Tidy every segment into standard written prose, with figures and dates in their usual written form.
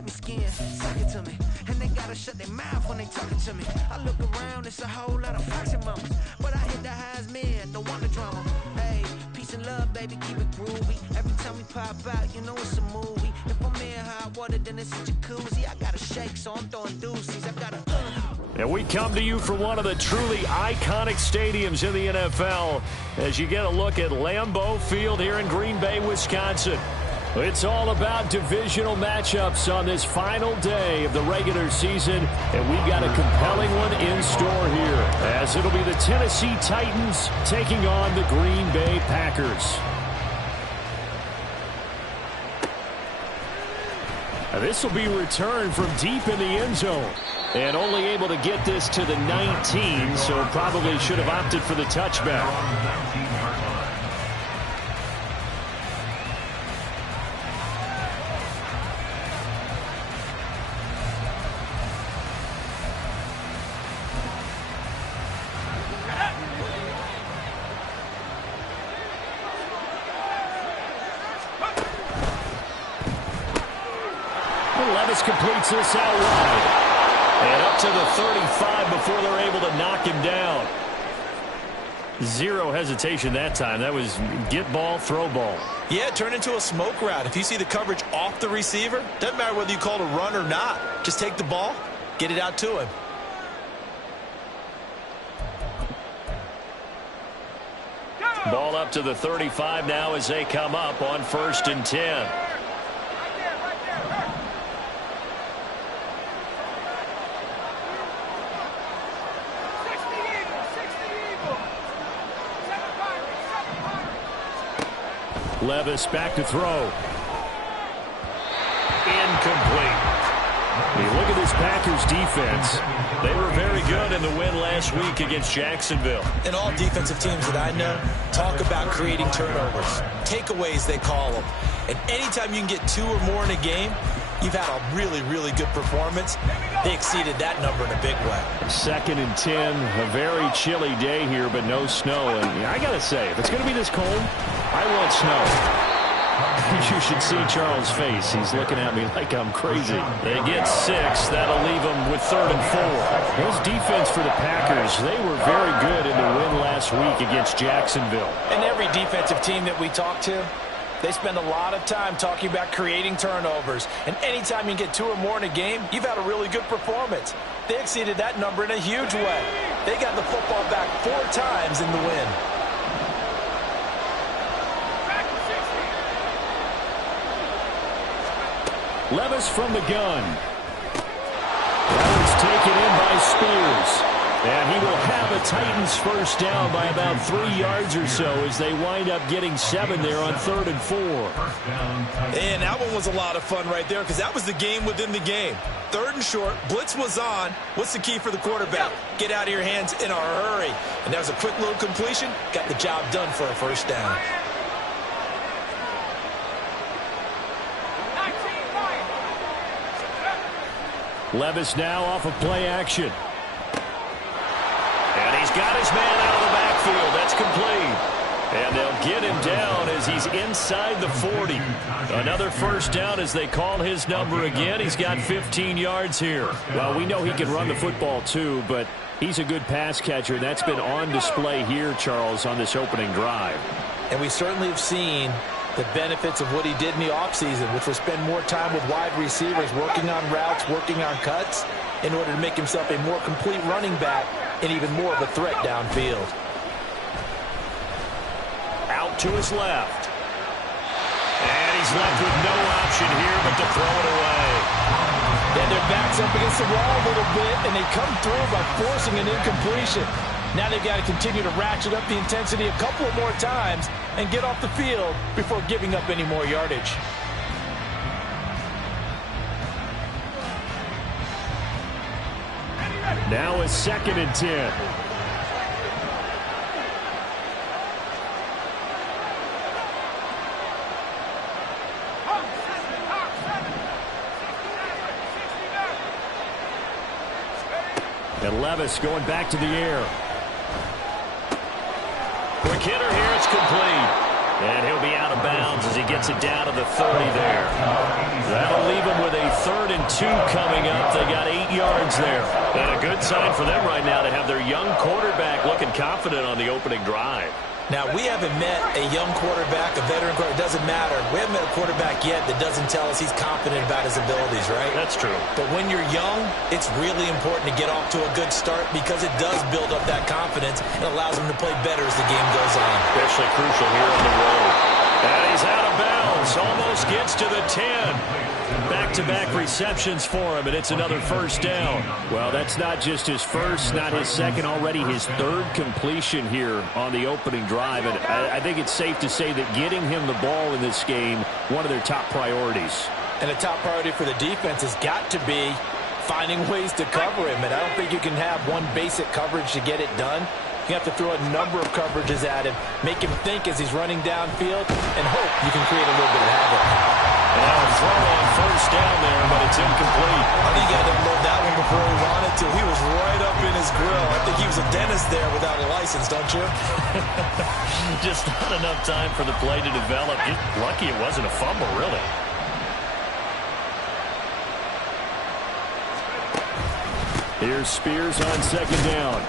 clip me skin, suck it to me. And they gotta shut their mouth when they talking to me. I look around, it's a whole lot of foxy mamas. But I hit the highs, man, don't want the drama. Hey, peace and love, baby, keep it groovy. Every time we pop out, you know it's a movie. If I'm in hot water, then it's a jacuzzi. I gotta shake, so I'm throwing deuces. I gotta And we come to you from one of the truly iconic stadiums in the NFL as you get a look at Lambeau Field here in Green Bay, Wisconsin. It's all about divisional matchups on this final day of the regular season, and we've got a compelling one in store here, as it'll be the Tennessee Titans taking on the Green Bay Packers. This will be returned from deep in the end zone. And only able to get this to the 19, so probably should have opted for the touchback. Levis completes this out wide. And up to the 35 before they're able to knock him down. Zero hesitation that time. That was get ball, throw ball. Yeah, it turned into a smoke route. If you see the coverage off the receiver, doesn't matter whether you call it a run or not. Just take the ball, get it out to him. Ball up to the 35 now as they come up on 1st and 10. Levis back to throw. Incomplete. You look at this Packers defense. They were very good in the win last week against Jacksonville. And all defensive teams that I know talk about creating turnovers. Takeaways, they call them. And anytime you can get 2 or more in a game, you've had a really, really good performance. They exceeded that number in a big way. 2nd and 10. A very chilly day here, but no snow. And I got to say, if it's going to be this cold, I want snow. You should see Charles' face. He's looking at me like I'm crazy. They get 6. That'll leave them with 3rd and 4. This defense for the Packers, they were very good in the win last week against Jacksonville. And every defensive team that we talk to, they spend a lot of time talking about creating turnovers. And anytime you get 2 or more in a game, you've had a really good performance. They exceeded that number in a huge way. They got the football back 4 times in the win. Levis from the gun. That was taken in by Spears. And he will have a Titans first down by about 3 yards or so as they wind up getting 7 there on 3rd and 4. And that one was a lot of fun right there because that was the game within the game. 3rd and short, blitz was on. What's the key for the quarterback? Get out of your hands in a hurry. And that was a quick little completion. Got the job done for a first down. Levis now off of play action. And he's got his man out of the backfield. That's complete. And they'll get him down as he's inside the 40. Another first down as they call his number again. He's got 15 yards here. Well, we know he can run the football too, but he's a good pass catcher. That's been on display here, Charles, on this opening drive. And we certainly have seen the benefits of what he did in the offseason, which was spend more time with wide receivers, working on routes, working on cuts, in order to make himself a more complete running back and even more of a threat downfield. Out to his left. And he's left with no option here but to throw it away. And their back's up against the wall a little bit, and they come through by forcing an incompletion. Now they've got to continue to ratchet up the intensity a couple of more times and get off the field before giving up any more yardage. Now a 2nd and 10. And Levis going back to the air. Quick hitter here, it's complete. And he'll be out of bounds as he gets it down to the 30 there. That'll leave him with a 3rd and coming up. They got 8 yards there. And a good sign for them right now to have their young quarterback looking confident on the opening drive. Now, we haven't met a young quarterback, a veteran quarterback. It doesn't matter. We haven't met a quarterback yet that doesn't tell us he's confident about his abilities, right? That's true. But when you're young, it's really important to get off to a good start because it does build up that confidence and allows him to play better as the game goes on. Especially crucial here on the road. And he's out of bounds. Almost gets to the 10. Back-to-back receptions for him, and it's another first down. Well, that's not just his first, not his second, already his third completion here on the opening drive. And I think it's safe to say that getting him the ball in this game, one of their top priorities. And a top priority for the defense has got to be finding ways to cover him. And I don't think you can have one basic coverage to get it done. You have to throw a number of coverages at him, make him think as he's running downfield, and hope you can create a little bit of havoc. And a throw on first down there, but it's incomplete. I think he had to unload that one before he wanted to. He was right up in his grill. I think he was a dentist there without a license, don't you? Just not enough time for the play to develop. Lucky it wasn't a fumble, really. Here's Spears on second down.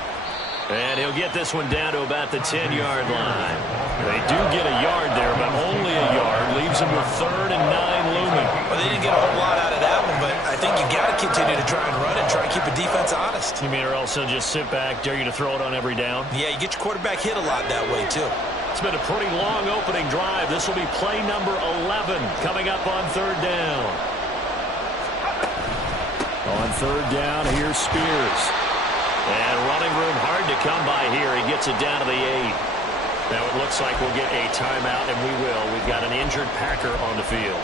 And he'll get this one down to about the 10-yard line. They do get a yard there, but only a yard. Leaves them with 3rd and 9 looming. Well, they didn't get a whole lot out of that one, but I think you got to continue to try and run and try to keep a defense honest. You mean or else they'll just sit back, dare you to throw it on every down? Yeah, you get your quarterback hit a lot that way, too. It's been a pretty long opening drive. This will be play number 11 coming up on 3rd down. On 3rd down, here's Spears. And running room hard to come by here. He gets it down to the 8. Now it looks like we'll get a timeout, and we will. We've got an injured Packer on the field.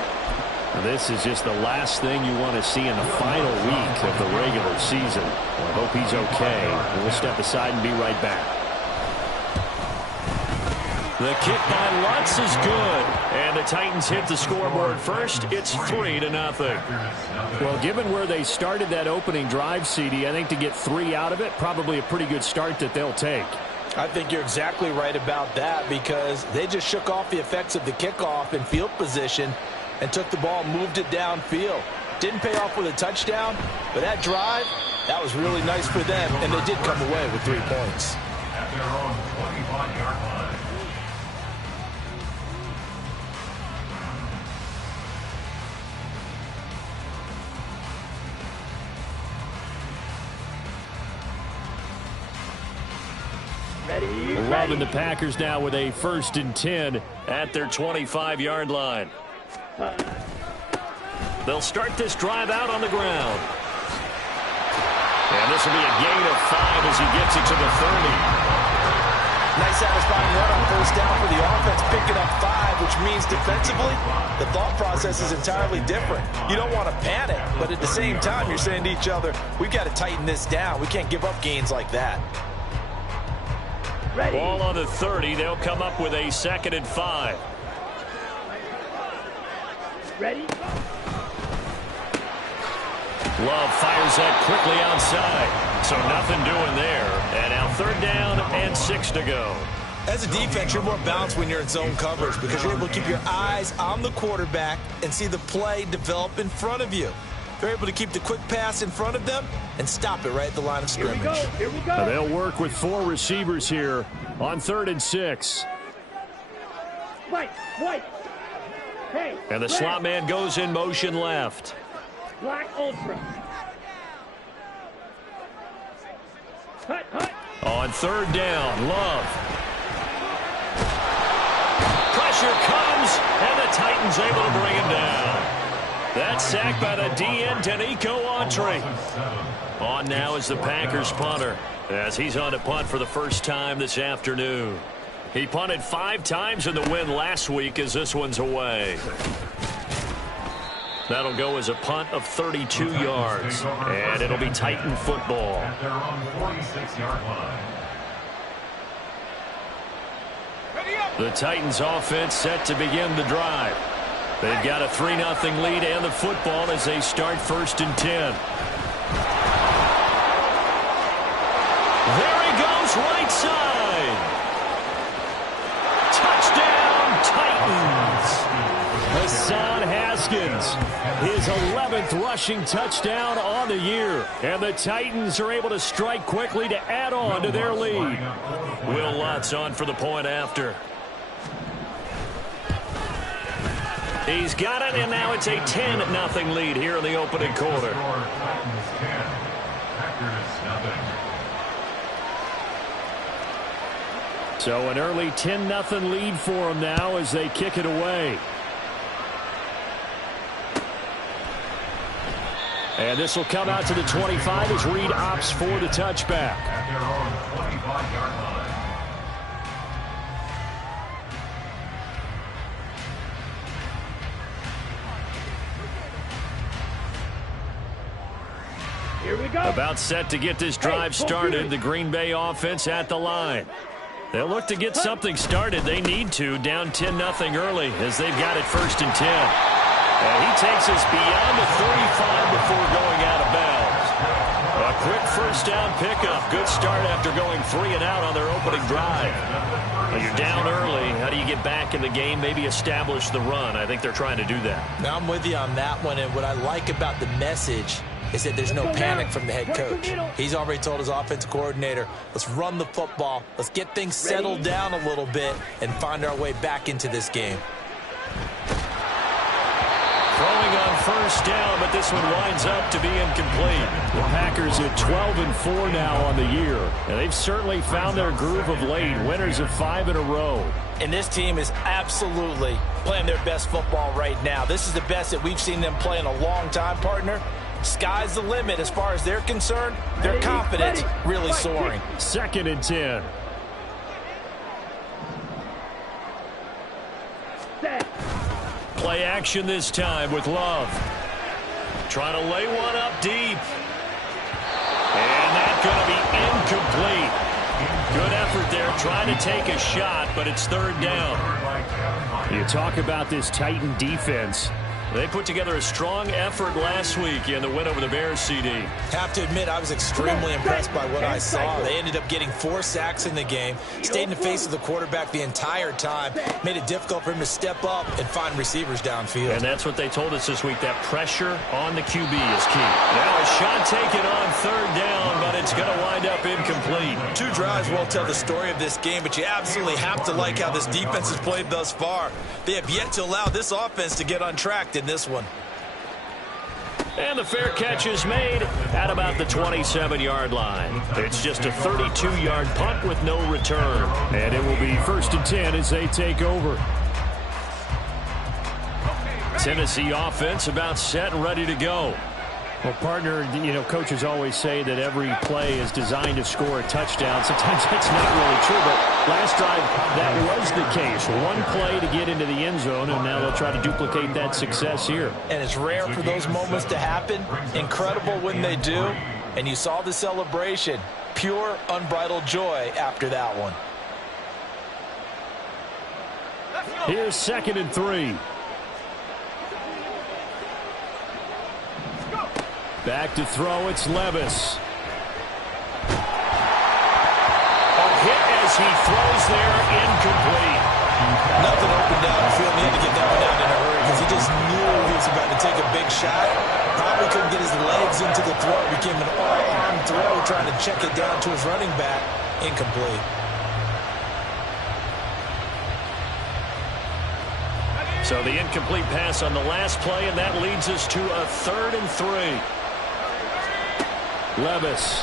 This is just the last thing you want to see in the final week of the regular season. I hope he's okay. We'll step aside and be right back. The kick by Lutz is good. And the Titans hit the scoreboard first. It's 3-0. Well, given where they started that opening drive, CD, I think to get 3 out of it, probably a pretty good start that they'll take. I think you're exactly right about that because they just shook off the effects of the kickoff in field position and took the ball and moved it downfield. Didn't pay off with a touchdown, but that drive, that was really nice for them, and they did come away with 3 points. At their own 25-yard line. Loving the Packers now with a 1st and 10 at their 25-yard line. They'll start this drive out on the ground. And this will be a gain of 5 as he gets it to the 30. Nice satisfying run on first down for the offense, picking up 5, which means defensively, the thought process is entirely different. You don't want to panic, but at the same time, you're saying to each other, we've got to tighten this down. We can't give up gains like that. Ready. Ball on the 30. They'll come up with a 2nd and 5. Ready? Love fires that quickly outside. So nothing doing there. And now 3rd down and 6 to go. As a defense, you're more balanced when you're in zone coverage because you're able to keep your eyes on the quarterback and see the play develop in front of you. They're able to keep the quick pass in front of them and stop it right at the line of scrimmage. Here we go. Now they'll work with 4 receivers here on 3rd and 6. White. Hey. And the slot man goes in motion left. Black Ultra. Hut. On 3rd down, Love. Pressure comes, and the Titans able to bring him down. That sack by the DN, Danico Autry. On now is the Packers punter as he's on to punt for the first time this afternoon. He punted 5 times in the win last week as this one's away. That'll go as a punt of 32 yards, and it'll be Titan football. At their own 46-yard line. The Titans offense set to begin the drive. They've got a 3-0 lead and the football as they start 1st and 10. There he goes, right side. Touchdown, Titans. Hassan has Haskins, his 11th rushing touchdown on the year. And the Titans are able to strike quickly to add on to their lead. Will Lutz on for the point after. He's got it, and now it's a 10-0 lead here in the opening quarter. So an early 10-0 lead for them now as they kick it away. And this will come out to the 25 as Reed opts for the touchback. At their own 25-yard line. Here we go. About set to get this drive started. The Green Bay offense at the line. They'll look to get something started. They need to. Down 10-0 early as they've got it 1st and 10. And he takes us beyond the 35 before going out of bounds. A quick first down pickup. Good start after going 3 and out on their opening drive. When you're down early, how do you get back in the game, maybe establish the run? I think they're trying to do that. Now I'm with you on that one, and what I like about the message is that there's no panic from the head coach. He's already told his offensive coordinator, let's run the football, let's get things settled down a little bit and find our way back into this game. Throwing on first down, but this one winds up to be incomplete. The Packers at 12-4 now on the year, and they've certainly found their groove of late. Winners of 5 in a row. And this team is absolutely playing their best football right now. This is the best that we've seen them play in a long time, partner. Sky's the limit as far as they're concerned. Their confidence really soaring. 2nd and 10. Play action this time with Love. Trying to lay one up deep. And that's going to be incomplete. Good effort there trying to take a shot, but it's 3rd down. You talk about this Titan defense. They put together a strong effort last week in the win over the Bears, CD. Have to admit, I was extremely impressed by what I saw. They ended up getting 4 sacks in the game, stayed in the face of the quarterback the entire time, made it difficult for him to step up and find receivers downfield. And that's what they told us this week, that pressure on the QB is key. Now a shot taken on 3rd down, but it's going to wind up incomplete. 2 drives won't tell the story of this game, but you absolutely have to like how this defense has played thus far. They have yet to allow this offense to get untracked in this one. And the fair catch is made at about the 27-yard line. It's just a 32-yard punt with no return. And it will be 1st and 10 as they take over. Tennessee offense about set and ready to go. Well, partner, you know, coaches always say that every play is designed to score a touchdown. Sometimes that's not really true, but last drive, that was the case. One play to get into the end zone, and now they'll try to duplicate that success here. And it's rare for those moments to happen. Incredible when they do. And you saw the celebration. Pure, unbridled joy after that one. Here's 2nd and 3. Back to throw, it's Levis. A hit as he throws there, incomplete. Nothing open downfield. He had to get that one out in a hurry because he just knew he was about to take a big shot. Probably couldn't get his legs into the throw. It became an all-arm throw trying to check it down to his running back. Incomplete. So the incomplete pass on the last play, and that leads us to a 3rd and 3. Levis.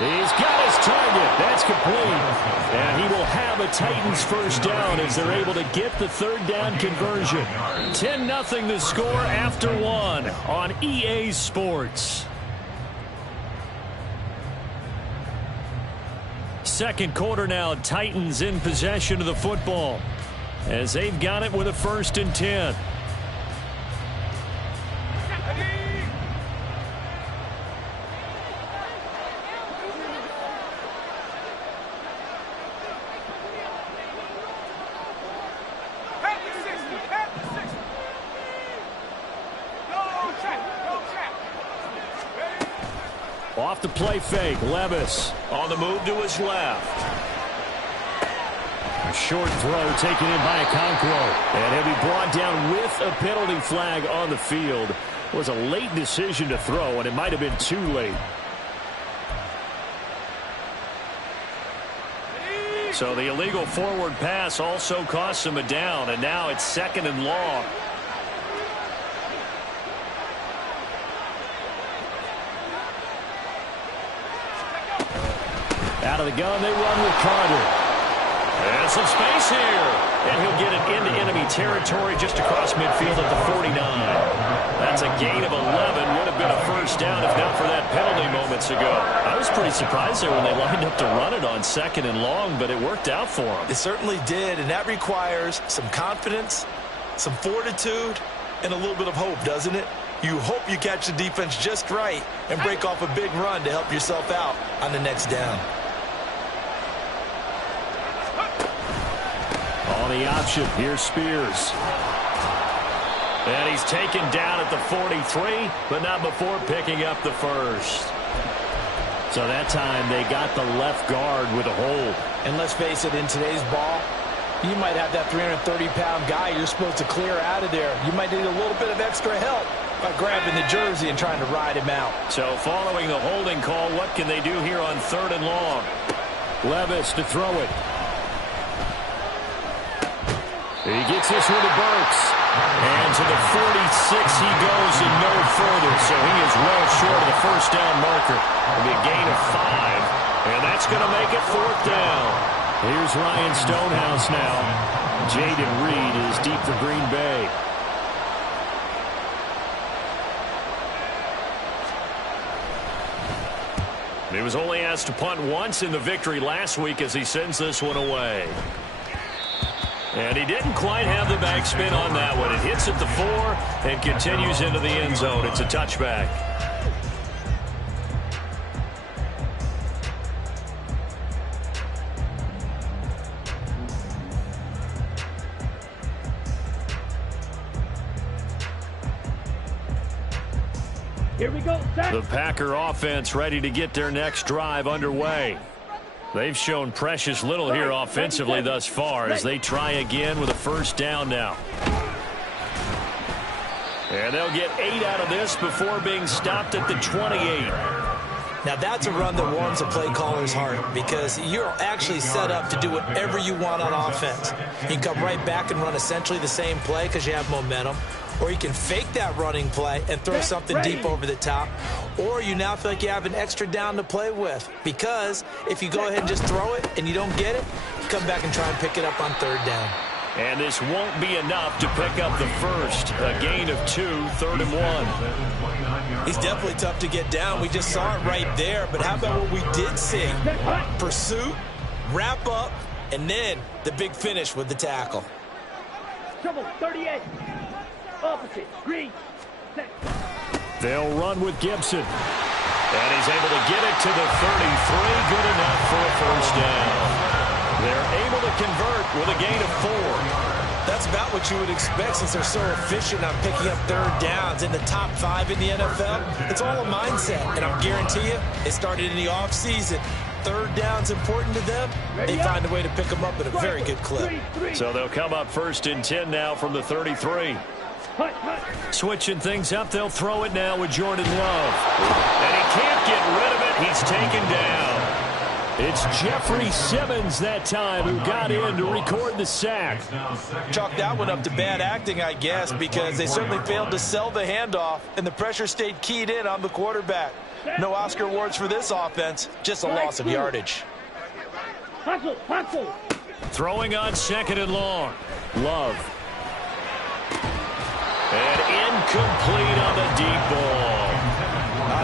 He's got his target. That's complete. And he will have a Titans first down as they're able to get the 3rd down conversion. 10-0 the score after 1 on EA Sports. 2nd quarter now. Titans in possession of the football as they've got it with a 1st and 10. Off the play fake, Levis on the move to his left. A short throw taken in by Okonkwo. And he'll be brought down with a penalty flag on the field. It was a late decision to throw, and it might have been too late. So the illegal forward pass also costs him a down, and now it's 2nd and long. Out of the gun, they run with Carter. And some space here. And he'll get it into enemy territory just across midfield at the 49. That's a gain of 11. Would have been a first down if not for that penalty moments ago. I was pretty surprised there when they lined up to run it on 2nd and long, but it worked out for them. It certainly did, and that requires some confidence, some fortitude, and a little bit of hope, doesn't it? You hope you catch the defense just right and break off a big run to help yourself out on the next down. On the option, here's Spears. And he's taken down at the 43, but not before picking up the first. So that time they got the left guard with a hold. And let's face it, in today's ball, you might have that 330-pound guy you're supposed to clear out of there. You might need a little bit of extra help by grabbing the jersey and trying to ride him out. So following the holding call, what can they do here on 3rd and long? Levis to throw it. He gets this one to Burks. And to the 46 he goes and no further. So he is well short of the first down marker. It'll be a gain of 5. And that's going to make it 4th down. Here's Ryan Stonehouse now. Jaden Reed is deep for Green Bay. He was only asked to punt once in the victory last week as he sends this one away. And he didn't quite have the backspin on that one. It hits at the 4 and continues into the end zone. It's a touchback. Here we go, set. The Packer offense ready to get their next drive underway. They've shown precious little here offensively thus far as they try again with a first down now. And they'll get 8 out of this before being stopped at the 28. Now that's a run that warms a play caller's heart because you're actually set up to do whatever you want on offense. You can come right back and run essentially the same play because you have momentum. Or you can fake that running play and throw something deep over the top. Or you now feel like you have an extra down to play with. Because if you go ahead and just throw it and you don't get it, you come back and try and pick it up on 3rd down. And this won't be enough to pick up the first. A gain of 2, 3rd and 1. He's definitely tough to get down. We just saw it right there. But how about what we did see? Pursuit, wrap up, and then the big finish with the tackle. Trouble, 38. Opposite, green, set. They'll run with Gibson. And he's able to get it to the 33. Good enough for a first down. They're able to convert with a gain of 4. That's about what you would expect since they're so efficient on picking up 3rd downs in the top 5 in the NFL. It's all a mindset, and I'll guarantee you it started in the offseason. 3rd down's important to them. They find a way to pick them up at a very good clip. So they'll come up 1st and 10 now from the 33. Switching things up, they'll throw it now with Jordan Love. And he can't get rid of it. He's taken down. It's Jeffrey Simmons that time who got in to record the sack. Chalk that one up to bad acting, I guess, because they certainly failed to sell the handoff, and the pressure stayed keyed in on the quarterback. No Oscar awards for this offense, just a loss of yardage. Hustle, hustle. Throwing on 2nd and long. Love. And incomplete on the deep ball.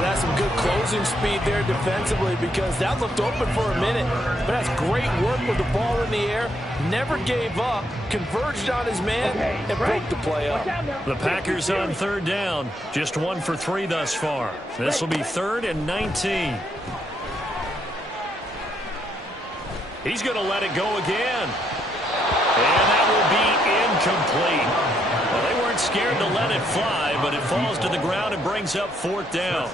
That's some good closing speed there defensively because that looked open for a minute. But that's great work with the ball in the air. Never gave up, converged on his man, and broke the play up. The Packers on 3rd down. Just 1 for 3 thus far. This will be 3rd and 19. He's going to let it go again. And that will be incomplete. Well, they weren't scared to let it fly, but it falls to the ground and brings up 4th down.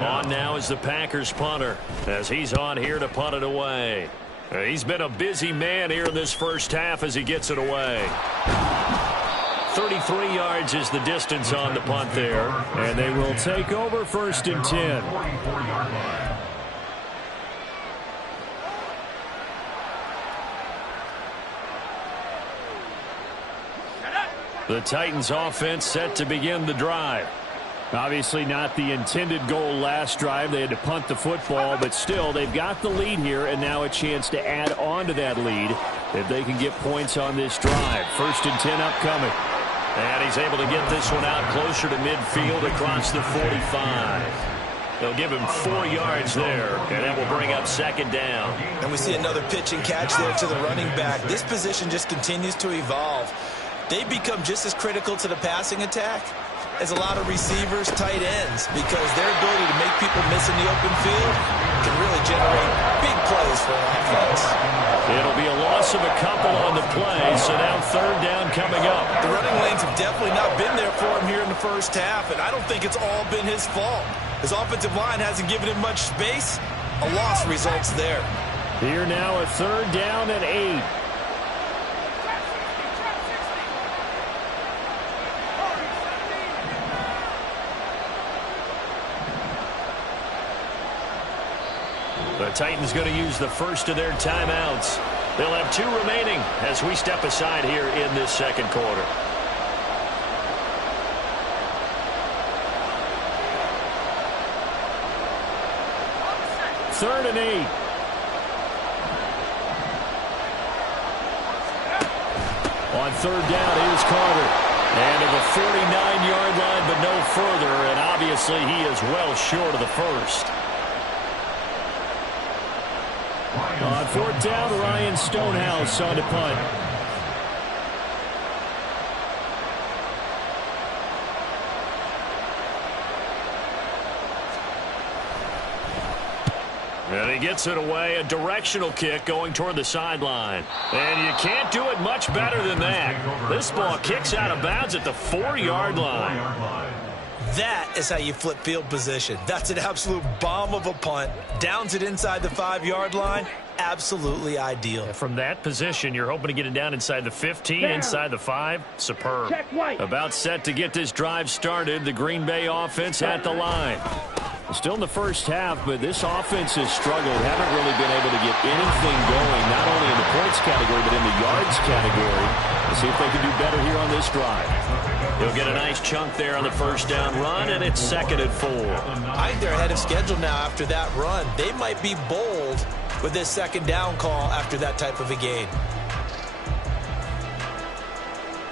On now is the Packers punter as he's on here to punt it away. He's been a busy man here in this first half as he gets it away. 33 yards is the distance on the punt there. And they will take over 1st and 10. The Titans offense set to begin the drive. Obviously not the intended goal last drive. They had to punt the football, but still they've got the lead here and now a chance to add on to that lead if they can get points on this drive. 1st and 10 upcoming. And he's able to get this one out closer to midfield across the 45. They'll give him 4 yards there, and that will bring up 2nd down. And we see another pitch and catch there to the running back. This position just continues to evolve. They become just as critical to the passing attack as a lot of receivers, tight ends, because their ability to make people miss in the open field can really generate big plays for an offense. It'll be a loss of a couple on the play, so now 3rd down coming up. The running lanes have definitely not been there for him here in the first half, and I don't think it's all been his fault. His offensive line hasn't given him much space. A loss results there. Here now a 3rd down and 8. The Titans going to use the first of their timeouts. They'll have 2 remaining as we step aside here in this 2nd quarter. Third and 8. On 3rd down, here's Carter. And to the 49-yard line, but no further. And obviously he is well short of the first. On 4th down, Ryan Stonehouse on to punt. And he gets it away, a directional kick going toward the sideline. And you can't do it much better than that. This ball kicks out of bounds at the 4-yard line. That is how you flip field position. That's an absolute bomb of a punt. Downs it inside the 5-yard line. Absolutely ideal. From that position, you're hoping to get it down inside the 15, inside the 5. Superb. About set to get this drive started. The Green Bay offense at the line. Still in the first half, but this offense has struggled. Haven't really been able to get anything going, not only in the points category, but in the yards category. Let's see if they can do better here on this drive. He'll get a nice chunk there on the 1st down run, and it's 2nd and 4. I think they're ahead of schedule now after that run. They might be bold with this 2nd down call after that type of a gain.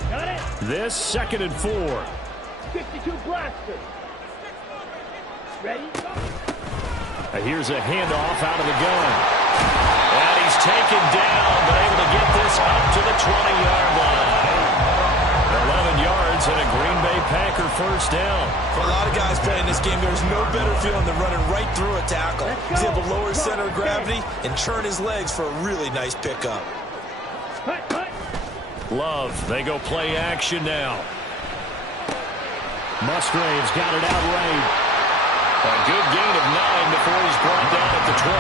Got it. This 2nd and 4. 52 blaster. Ready? Here's a handoff out of the gun. And he's taken down, but able to get this up to the 20-yard line. 11 yards and a Green Bay Packer 1st down. For a lot of guys playing this game, there's no better feeling than running right through a tackle. He's able to lower his center of gravity and churn his legs for a really nice pickup. Love, they go play action now. Musgrave's got it outright. A good gain of 9 before he's brought down at the 28.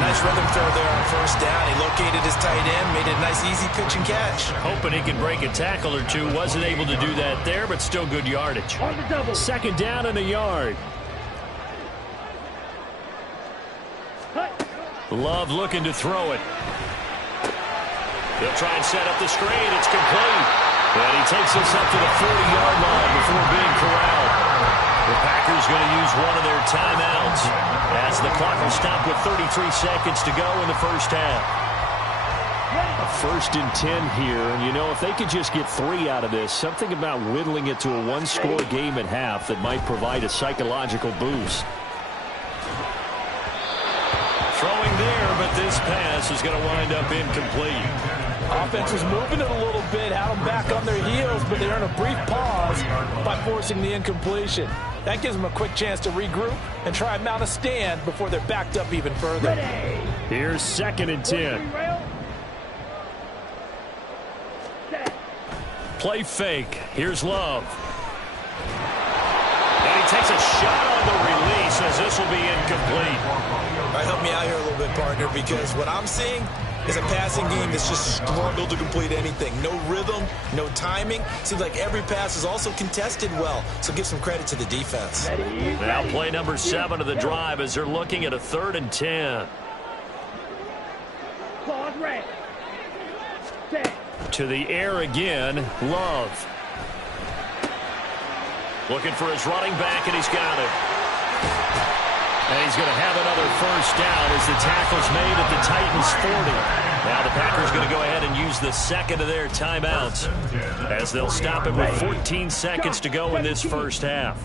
Nice rhythm throw there on 1st down. He located his tight end, made a nice easy pitch and catch. Hoping he could break a tackle or two. Wasn't able to do that there, but still good yardage. On the double. 2nd down and a yard. Love looking to throw it. He'll try and set up the screen. It's complete. And he takes us up to the 40-yard line before being corralled. The Packers going to use one of their timeouts as the clock will stop with 33 seconds to go in the first half. A 1st and 10 here, and you know, if they could just get 3 out of this, something about whittling it to a 1-score game at half that might provide a psychological boost. Throwing there, but this pass is going to wind up incomplete. Offense was moving it a little bit, had them back on their heels, but they earn a brief pause by forcing the incompletion. That gives them a quick chance to regroup and try and mount a stand before they're backed up even further. Here's 2nd and 10. Play fake. Here's Love. And he takes a shot on the release as this will be incomplete. All right, help me out here a little bit, good, partner, because what I'm seeing is a passing game that's just struggled to complete anything. No rhythm, no timing. Seems like every pass is also contested well, so give some credit to the defense. Now play number 7 of the drive as they're looking at a 3rd and 10. To the air again, Love. Looking for his running back, and he's got it. And he's going to have another first down as the tackle's made at the Titans' 40. Now the Packers going to go ahead and use the second of their timeouts as they'll stop it with 14 seconds to go in this first half.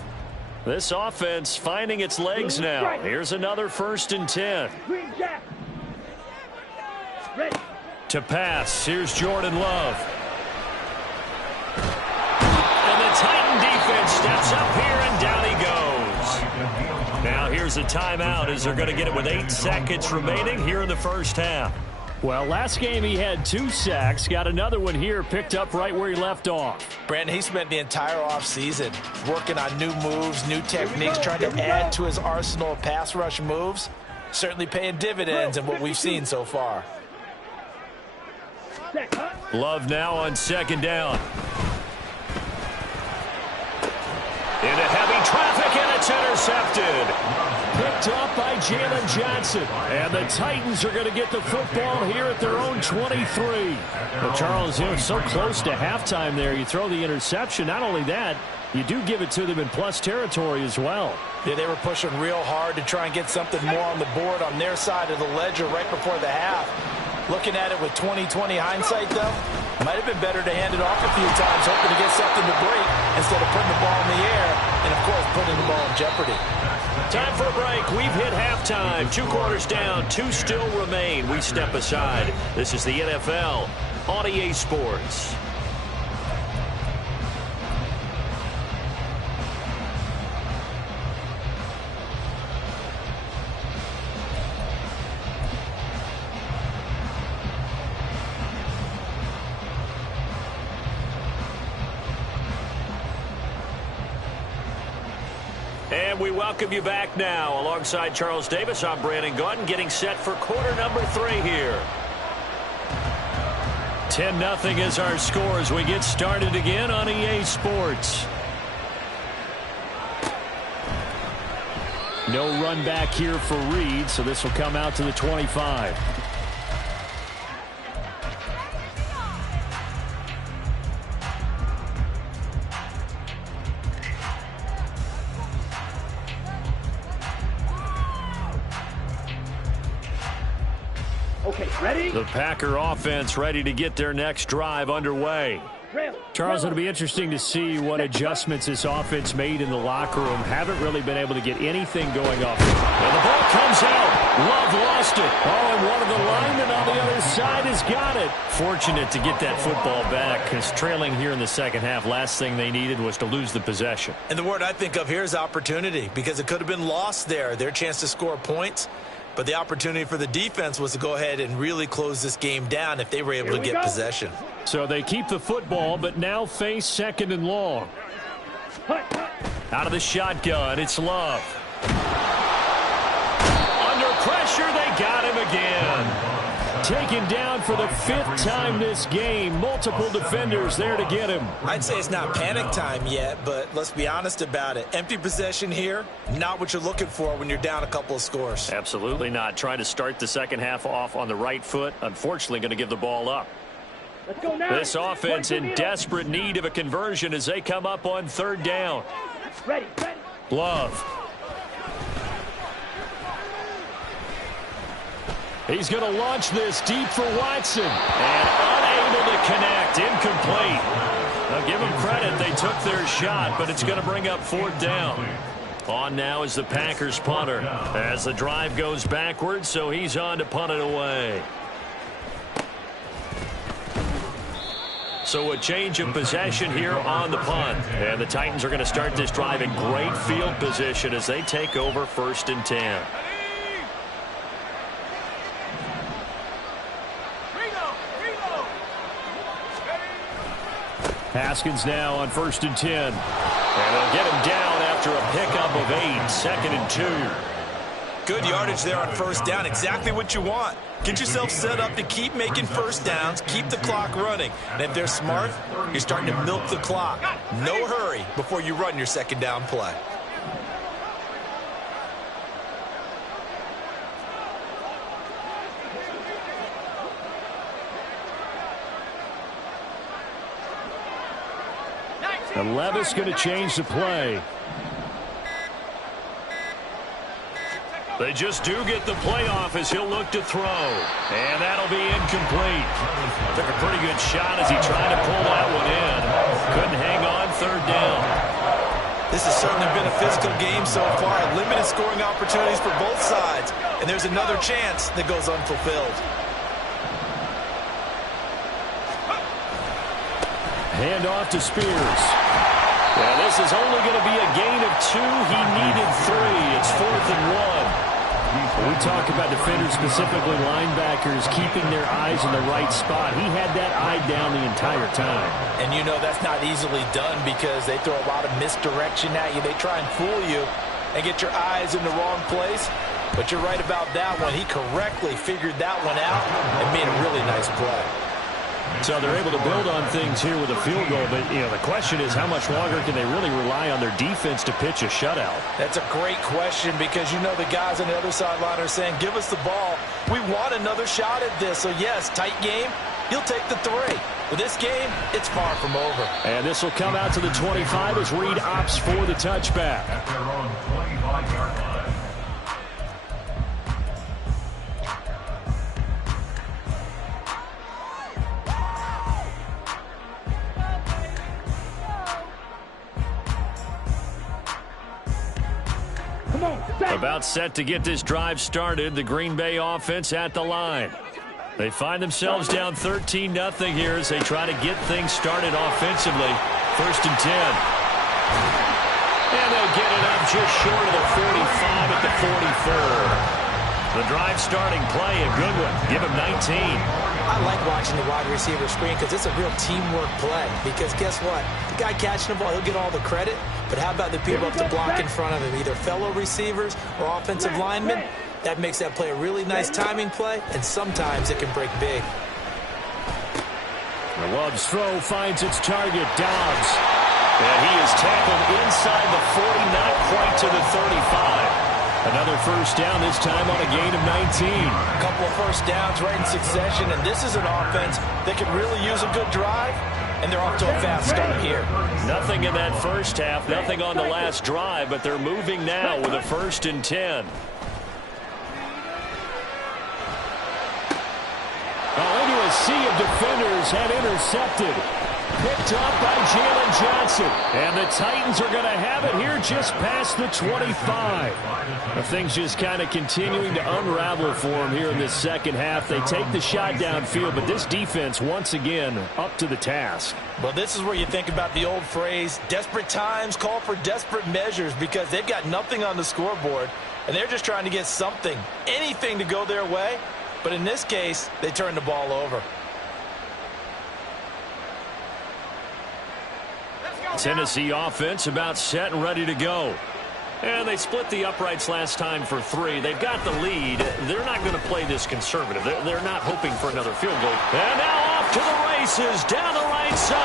This offense finding its legs now. Here's another 1st and 10. To pass, here's Jordan Love. And the Titan defense steps up here, and down he goes. Now here's a timeout as they're going to get it with 8 seconds remaining here in the first half. Well, last game he had 2 sacks. Got another one here, picked up right where he left off. Brandon, he spent the entire offseason working on new moves, new techniques, trying to add to his arsenal of pass rush moves. Certainly paying dividends in what we've seen so far. Love now on 2nd down. Into heavy traffic, and it's intercepted. Picked up by Jalen Johnson. And the Titans are going to get the football here at their own 23. Well, Charles, so close to halftime there. You throw the interception. Not only that, you do give it to them in plus territory as well. Yeah, they were pushing real hard to try and get something more on the board on their side of the ledger right before the half. Looking at it with 20/20 hindsight, though, might have been better to hand it off a few times, hoping to get something to break instead of putting the ball in the air and, of course, putting the ball in jeopardy. Time for a break. We've hit halftime. 2 quarters down. 2 still remain. We step aside. This is the NFL on EA Sports. And we welcome you back now. Alongside Charles Davis, I'm Brandon Gaudin, getting set for quarter number 3 here. 10-0 is our score as we get started again on EA Sports. No run back here for Reed, so this will come out to the 25. The Packer offense ready to get their next drive underway. Charles, it'll be interesting to see what adjustments this offense made in the locker room. Haven't really been able to get anything going off. And the ball comes out. Love lost it. Oh, and one of the linemen on the other side has got it. Fortunate to get that football back, because trailing here in the second half, last thing they needed was to lose the possession. And the word I think of here is opportunity, because it could have been lost there. Their chance to score points. But the opportunity for the defense was to go ahead and really close this game down if they were able to get possession. So they keep the football, but now face 2nd and long. Out of the shotgun, it's Love. Under pressure, they got him again. Taken down for the 5th time this game. Multiple defenders there to get him. I'd say it's not panic time yet, but let's be honest about it. Empty possession here, not what you're looking for when you're down a couple of scores. Absolutely not. Trying to start the second half off on the right foot. Unfortunately, going to give the ball up. Let's go now. This offense in desperate need of a conversion as they come up on 3rd down. Ready. Love. He's going to launch this deep for Watson. And unable to connect. Incomplete. Now give them credit. They took their shot, but it's going to bring up 4th down. On now is the Packers punter as the drive goes backwards, so he's on to punt it away. So a change of possession here on the punt. And the Titans are going to start this drive in great field position as they take over 1st and 10. Haskins now on 1st and 10. And they'll get him down after a pickup of 8. 2nd and 2. Good yardage there on first down. Exactly what you want. Get yourself set up to keep making first downs, keep the clock running. And if they're smart, you're starting to milk the clock. No hurry before you run your second down play. And Levis going to change the play. They just do get the play off as he'll look to throw. And that'll be incomplete. Took a pretty good shot as he tried to pull that one in. Couldn't hang on, third down. This has certainly been a physical game so far. Limited scoring opportunities for both sides. And there's another chance that goes unfulfilled. Hand off to Spears. Yeah, this is only going to be a gain of 2. He needed 3. It's 4th and 1. We talk about defenders, specifically linebackers, keeping their eyes in the right spot. He had that eye down the entire time. And you know that's not easily done because they throw a lot of misdirection at you. They try and fool you and get your eyes in the wrong place. But you're right about that one. He correctly figured that one out and made a really nice play. So they're able to build on things here with a field goal, but the question is how much longer can they really rely on their defense to pitch a shutout? That's a great question because the guys on the other sideline are saying, give us the ball. We want another shot at this. So, yes, tight game. He'll take the 3. But this game, it's far from over. And this will come out to the 25 as Reed opts for the touchback. At their own 25-yard line. About set to get this drive started. The Green Bay offense at the line. They find themselves down 13-0 here as they try to get things started offensively. 1st and 10. And they'll get it up just short of the 45 at the 44. The drive starting play, a good one. Give him 19. I like watching the wide receiver screen because it's a real teamwork play. Because guess what? The guy catching the ball, he'll get all the credit. But how about the people up to block in front of him, either fellow receivers or offensive linemen? That makes that play a really nice timing play, and sometimes it can break big. The Love's throw finds its target, Dobbs. And he is tackled inside the 40, not quite to the 35. Another first down, this time on a gain of 19. A couple of first downs right in succession, and this is an offense that can really use a good drive, and they're off to a fast start here. Nothing in that first half, nothing on the last drive, but they're moving now with a 1st and 10. Into a sea of defenders, had intercepted. Picked up by Jalen Johnson. And the Titans are going to have it here just past the 25. Things just kind of continuing to unravel for them here in this second half. They take the shot downfield, but this defense, once again, up to the task. Well, this is where you think about the old phrase, desperate times call for desperate measures, because they've got nothing on the scoreboard, and they're just trying to get something, anything to go their way. But in this case, they turn the ball over. Tennessee offense about set and ready to go. And they split the uprights last time for 3. They've got the lead. They're not going to play this conservative. They're not hoping for another field goal. And now off to the races down the right side.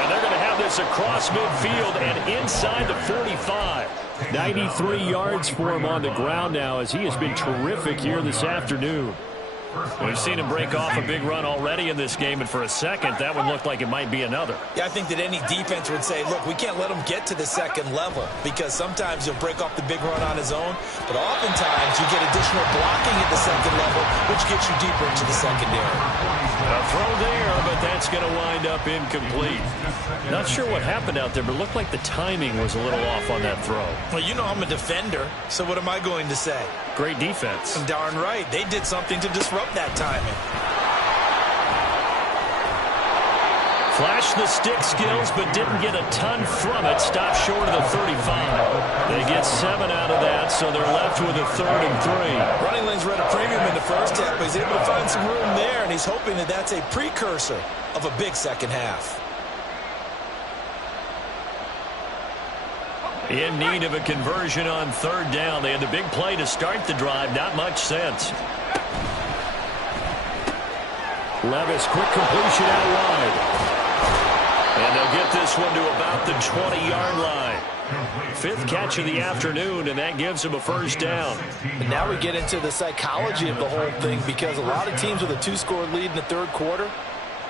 And they're going to have this across midfield and inside the 45. 93 yards for him on the ground now as he has been terrific here this afternoon. We've seen him break off a big run already in this game, and for a second, that one looked like it might be another. Yeah, I think that any defense would say, look, we can't let him get to the second level, because sometimes he'll break off the big run on his own, but oftentimes you get additional blocking at the second level, which gets you deeper into the secondary. A throw there, but that's going to wind up incomplete. Not sure what happened out there, but it looked like the timing was a little off on that throw. Well, you know I'm a defender, so what am I going to say? Great defense. Darn right. They did something to disrupt that timing. Flashed the stick skills, but didn't get a ton from it. Stopped short of the 35. They get 7 out of that, so they're left with a 3rd and 3. Running lanes were at a premium in the first half, but he's able to find some room there, and he's hoping that that's a precursor of a big second half. In need of a conversion on third down. They had the big play to start the drive. Not much sense. Levis, quick completion out wide. And they'll get this one to about the 20-yard line. 5th catch of the afternoon, and that gives him a first down. And now we get into the psychology of the whole thing, because a lot of teams with a 2-score lead in the third quarter,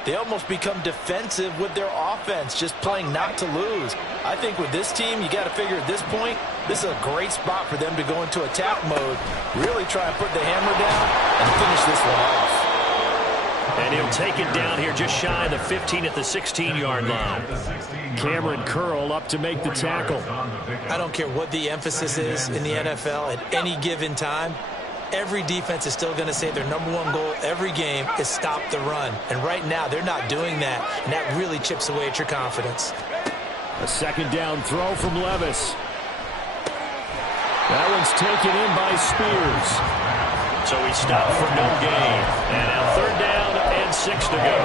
they almost become defensive with their offense, just playing not to lose. I think with this team, you got to figure at this point, this is a great spot for them to go into attack mode, really try and put the hammer down and finish this one off. And he'll take it down here just shy of the 15 at the 16-yard line. Cameron Curl up to make the tackle. I don't care what the emphasis is in the NFL at any given time. Every defense is still going to say their #1 goal every game is stop the run. And right now, they're not doing that, and that really chips away at your confidence. A second down throw from Levis. That one's taken in by Spears. So he stopped for no gain. And now third down and 6 to go.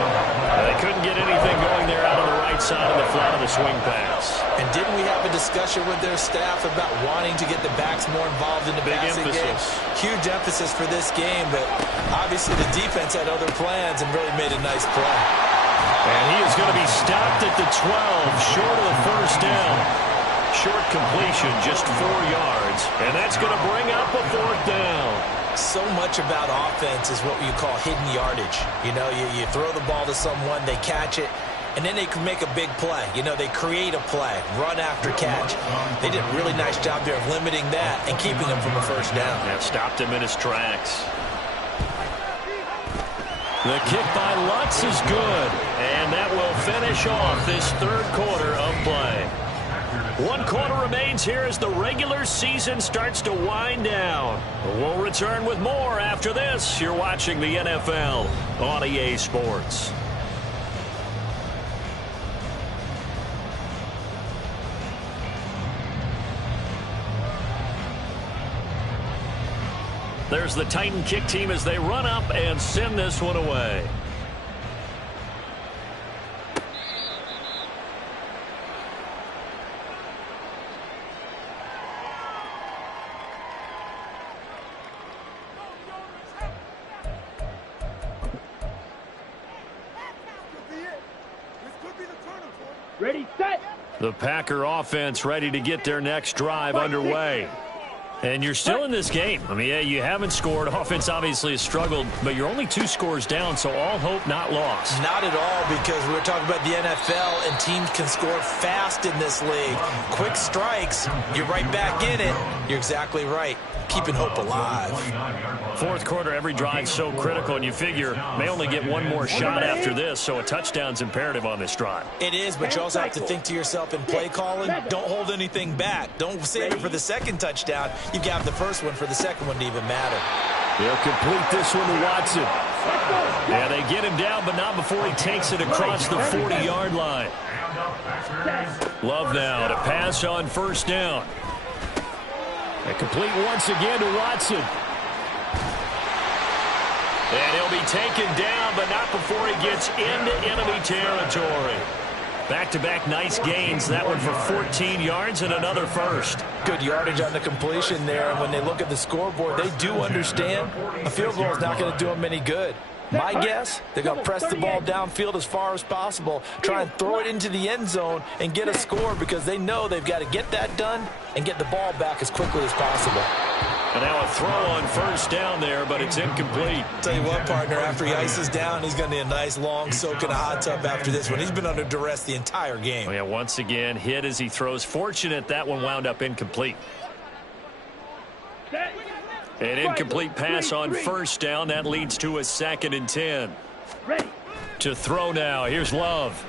They couldn't get anything going there out on the right side of the flat of the swing pass. And didn't we have a discussion with their staff about wanting to get the backs more involved in the passing game? Huge emphasis for this game, but obviously the defense had other plans and really made a nice play. And he is going to be stopped at the 12, short of the first down. Short completion, just 4 yards. And that's going to bring up a 4th down. So much about offense is what you call hidden yardage. You know, you throw the ball to someone, they catch it, and then they can make a big play. You know, they create a play, run after catch. They did a really nice job there of limiting that and keeping him from a first down. Yeah, stopped him in his tracks. The kick by Lutz is good, and that will finish off this third quarter of play. 1 quarter remains here as the regular season starts to wind down. We'll return with more after this. You're watching the NFL on EA Sports. There's the Titan kick team as they run up and send this one away. Ready, set. The Packer offense ready to get their next drive underway. And you're still in this game. I mean, yeah, you haven't scored. Offense obviously has struggled, but you're only 2 scores down, so all hope not lost. Not at all, because we're talking about the NFL, and teams can score fast in this league. Quick strikes, you're right back in it. You're exactly right. Keeping hope alive. 4th quarter, every drive so critical, and you figure may only get 1 more shot after this, so a touchdown's imperative on this drive. It is, but you also have to think to yourself in play calling, don't hold anything back. Don't save it for the second touchdown. You've got the first one for the second one to even matter. They'll complete this one to Watson. Yeah, they get him down, but not before he takes it across the 40-yard line. Love now to pass on first down. And complete once again to Watson. And he'll be taken down, but not before he gets into enemy territory. Back-to-back nice gains. That one for 14 yards and another first. Good yardage on the completion there. And when they look at the scoreboard, they do understand a field goal is not going to do them any good. My guess, they're going to press the ball downfield as far as possible, try and throw it into the end zone and get a score, because they know they've got to get that done and get the ball back as quickly as possible. And now a throw on first down there, but it's incomplete. Tell you what, partner, after he ices down, he's going to need a nice long soak in a hot tub after this one. He's been under duress the entire game. Oh, yeah, once again, hit as he throws. Fortunate that one wound up incomplete. An incomplete pass on first down. That leads to a 2nd and 10. To throw now. Here's Love.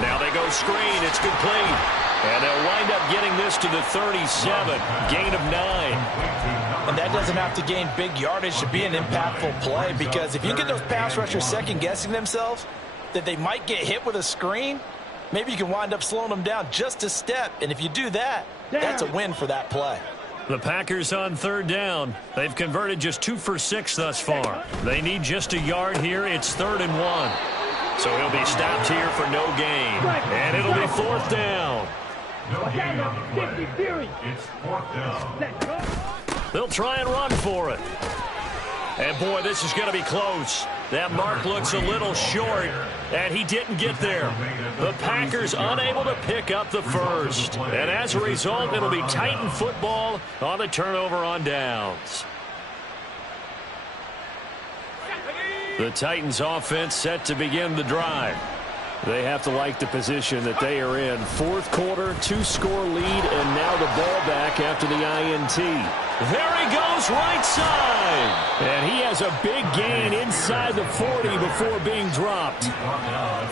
Now they go screen. It's complete. And they'll wind up getting this to the 37. Gain of 9. And that doesn't have to gain big yardage to be an impactful play, because if you get those pass rushers second-guessing themselves that they might get hit with a screen, maybe you can wind up slowing them down just a step. And if you do that, that's a win for that play. The Packers on third down. They've converted just 2 for 6 thus far. They need just a yard here. It's 3rd and 1. So he'll be stopped here for no gain. And it'll be 4th down. 50 Fury. It's 4th down. Set, cut. They'll try and run for it. And, boy, this is going to be close. That mark looks a little short, and he didn't get there. The Packers unable to pick up the first. And as a result, it'll be Titan football on the turnover on downs. The Titans offense set to begin the drive. They have to like the position that they are in. Fourth quarter, 2-score lead, and now the ball back after the INT. There he goes, right side. And he has a big gain inside the 40 before being dropped.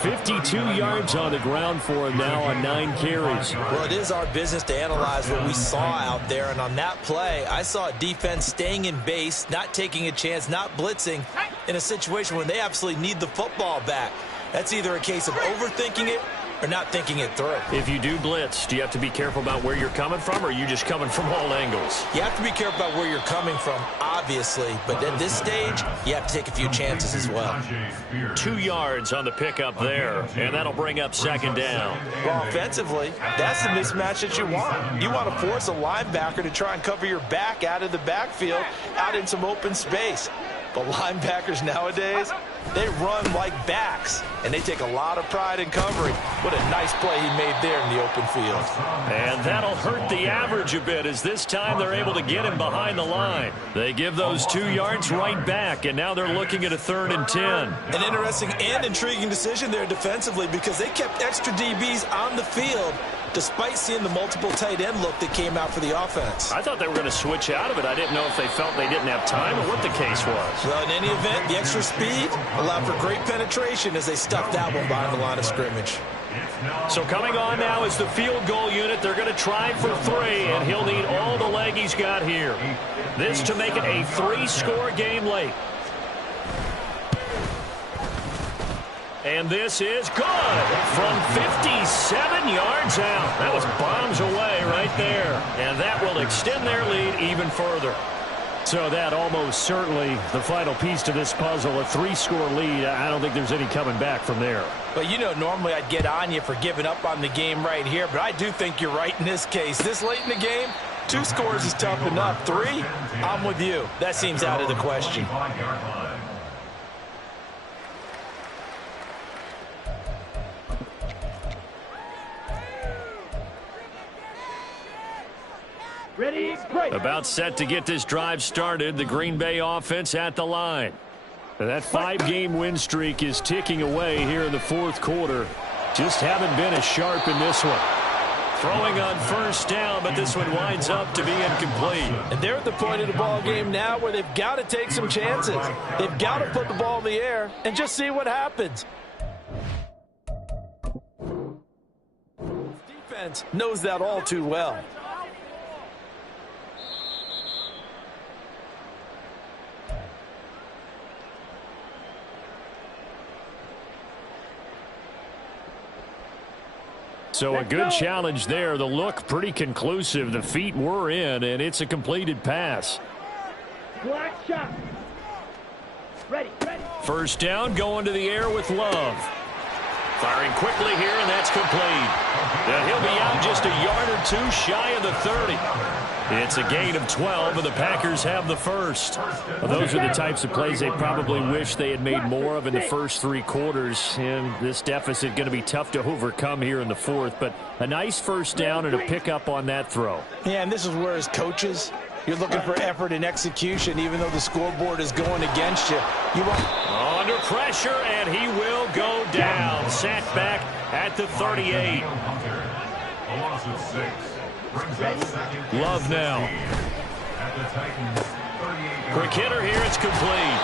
52 yards on the ground for him now on 9 carries. Well, it is our business to analyze what we saw out there, and on that play, I saw a defense staying in base, not taking a chance, not blitzing in a situation where they absolutely need the football back. That's either a case of overthinking it or not thinking it through. If you do blitz, do you have to be careful about where you're coming from, or are you just coming from all angles? You have to be careful about where you're coming from, obviously, but at this stage, you have to take a few chances as well. 2 yards on the pickup there, and that'll bring up second down. Well, offensively, that's the mismatch that you want. You want to force a linebacker to try and cover your back out of the backfield, out in some open space. But linebackers nowadays, they run like backs, and they take a lot of pride in covering. What a nice play he made there in the open field. And that'll hurt the average a bit, as this time they're able to get him behind the line. They give those 2 yards right back, and now they're looking at a 3rd and 10. An interesting and intriguing decision there defensively, because they kept extra DBs on the field despite seeing the multiple tight end look that came out for the offense. I thought they were going to switch out of it. I didn't know if they felt they didn't have time or what the case was. Well, in any event, the extra speed allowed for great penetration as they stuffed that one behind the line of scrimmage. So coming on now is the field goal unit. They're going to try for 3, and he'll need all the leg he's got here. This to make it a 3-score game late. And this is good from 57 yards out. That was bombs away right there. And that will extend their lead even further. So that almost certainly the final piece to this puzzle, a 3-score lead. I don't think there's any coming back from there. But, you know, normally I'd get on you for giving up on the game right here, but I do think you're right in this case. This late in the game, 2 scores is tough enough. 3, I'm with you. That seems out of the question. Ready, break. About set to get this drive started, the Green Bay offense at the line. That 5-game win streak is ticking away here in the 4th quarter. Just haven't been as sharp in this one. Throwing on 1st down, but this one winds up to be incomplete. And they're at the point of the ball game now where they've got to take some chances. They've got to put the ball in the air and just see what happens. Defense knows that all too well. So a good challenge there. The look pretty conclusive. The feet were in, and it's a completed pass. Black shot. Ready, ready. 1st down, going to the air with Love. Firing quickly here, and that's complete. Now he'll be out just a yard or 2 shy of the 30. It's a gain of 12, and the Packers have the first. Well, those are the types of plays they probably wish they had made more of in the first 3 quarters. And this deficit going to be tough to overcome here in the 4th. But a nice 1st down and a pickup on that throw. Yeah, and this is where as coaches, you're looking for effort and execution, even though the scoreboard is going against you. Under pressure, and he will go down. Sacked back at the 38. Love now. Quick hitter here, it's complete.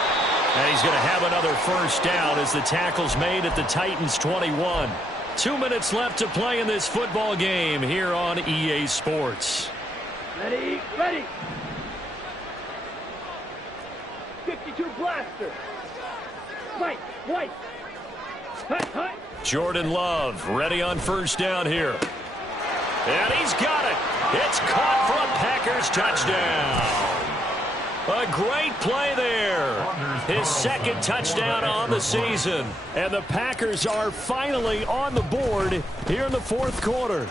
And he's going to have another 1st down as the tackle's made at the Titans 21. 2 minutes left to play in this football game here on EA Sports. Ready, ready. 52 blaster. White, white. Hut, hut. Jordan Love ready on 1st down here. And he's got it. It's caught for a Packers touchdown. A great play there. His 2nd touchdown on the season. And the Packers are finally on the board here in the 4th quarter.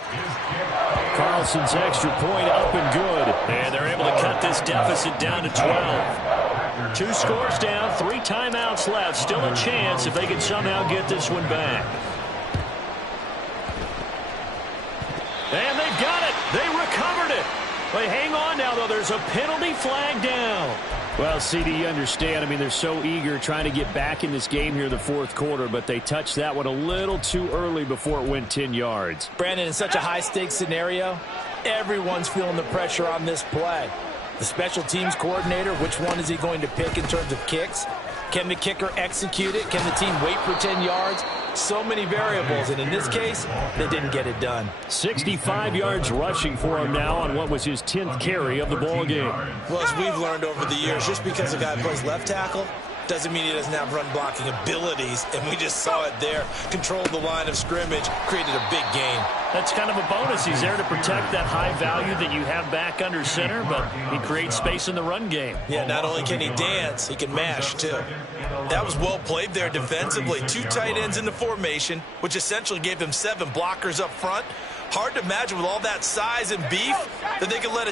Carl Carlson's extra point up and good. And they're able to cut this deficit down to 12. 2 scores down, 3 timeouts left. Still a chance if they can somehow get this one back. And they've got it. They recovered it. They hang on now, though. There's a penalty flag down. Well, CD, you understand. I mean, they're so eager trying to get back in this game here in the fourth quarter, but they touched that one a little too early before it went 10 yards. Brandon, in such a high-stakes scenario, everyone's feeling the pressure on this play. The special teams coordinator, which one is he going to pick in terms of kicks? Can the kicker execute it? Can the team wait for 10 yards? So many variables, and in this case, they didn't get it done. 65 yards rushing for him now on what was his 10th carry of the ball game. Well, as we've learned over the years, just because a guy plays left tackle doesn't mean he doesn't have run blocking abilities, and we just saw it there. Controlled the line of scrimmage, created a big gain. That's kind of a bonus. He's there to protect that high value that you have back under center, but he creates space in the run game. Yeah, not only can he dance, he can mash, too. That was well played there defensively. 2 tight ends in the formation, which essentially gave them 7 blockers up front. Hard to imagine with all that size and beef that they could let a